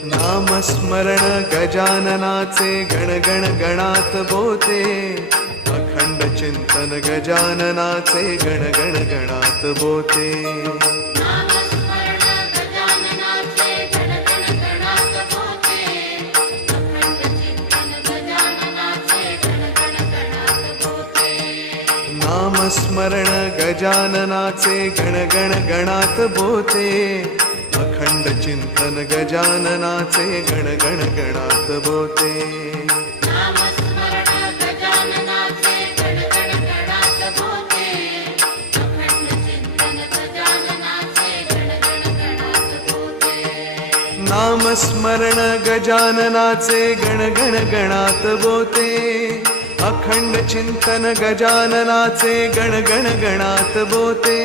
नामस्मरण गजाननाचे गण गण गणात बोते, अखंड चिंतन गजाननाचे गण गण गणात बोते. नामस्मरण गजाननाचे गण गण गणात बोते, अखंड चिंतन गजाननाचे गण गण गणात बोते. नामस्मरण गजाननाचे गण गण गणात बोते, अखंड चिंतन गजाननाचे गण गण गणात बोते.